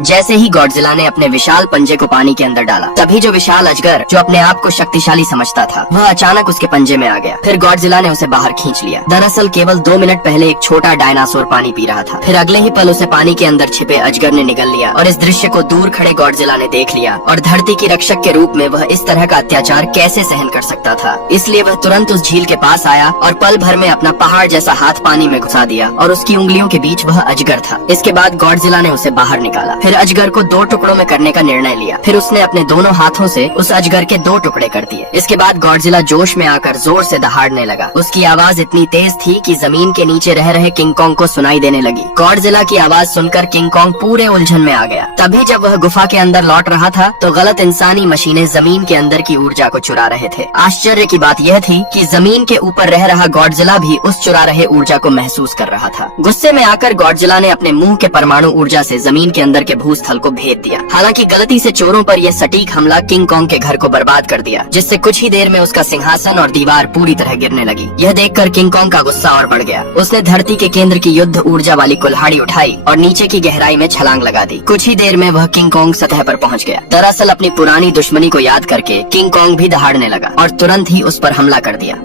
जैसे ही गॉडजिला ने अपने विशाल पंजे को पानी के अंदर डाला, तभी जो विशाल अजगर जो अपने आप को शक्तिशाली समझता था, वह अचानक उसके पंजे में आ गया। फिर गॉडजिला ने उसे बाहर खींच लिया। दरअसल केवल 2 मिनट पहले एक छोटा डायनासोर पानी पी रहा था। फिर अगले ही पल उसे पानी के अंदर छिपे अजगर ने निगल लिया और इस दृश्य को दूर खड़े गॉडजिला ने देख लिया और धरती की रक्षक के रूप में वह इस तरह का अत्याचार कैसे सहन कर सकता था। इसलिए वह तुरंत उस झील के पास आया और पल भर में अपना पहाड़ जैसा हाथ पानी में घुसा दिया और उसकी उंगलियों के बीच वह अजगर था। इसके बाद गॉडजिला ने उसे बाहर निकाला। फिर अजगर को 2 टुकड़ों में करने का निर्णय लिया। फिर उसने अपने दोनों हाथों से उस अजगर के 2 टुकड़े कर दिए। इसके बाद गॉडजिला जोश में आकर जोर से दहाड़ने लगा। उसकी आवाज इतनी तेज थी कि जमीन के नीचे रह रहे किंग कॉन्ग को सुनाई देने लगी। गॉडजिला की आवाज सुनकर किंग कॉन्ग पूरे उलझन में आ गया। तभी जब वह गुफा के अंदर लौट रहा था तो गलत इंसानी मशीनें जमीन के अंदर की ऊर्जा को चुरा रहे थे। आश्चर्य की बात यह थी कि जमीन के ऊपर रह रहा गॉडजिला भी उस चुरा रहे ऊर्जा को महसूस कर रहा था। गुस्से में आकर गॉडजिला ने अपने मुंह के परमाणु ऊर्जा से जमीन के अंदर के भूस्थल को भेद दिया। हालांकि गलती से चोरों पर यह सटीक हमला किंग कॉन्ग के घर को बर्बाद कर दिया, जिससे कुछ ही देर में उसका सिंहासन और दीवार पूरी तरह गिरने लगी। यह देखकर किंग कॉन्ग का गुस्सा और बढ़ गया। उसने धरती के केंद्र की युद्ध ऊर्जा वाली कुल्हाड़ी उठाई और नीचे की गहराई में छलांग लगा दी। कुछ ही देर में वह किंग कॉन्ग सतह पर पहुंच गया। दरअसल अपनी पुरानी दुश्मनी को याद करके किंग कॉन्ग भी दहाड़ने लगा और तुरंत ही उस पर हमला कर दिया।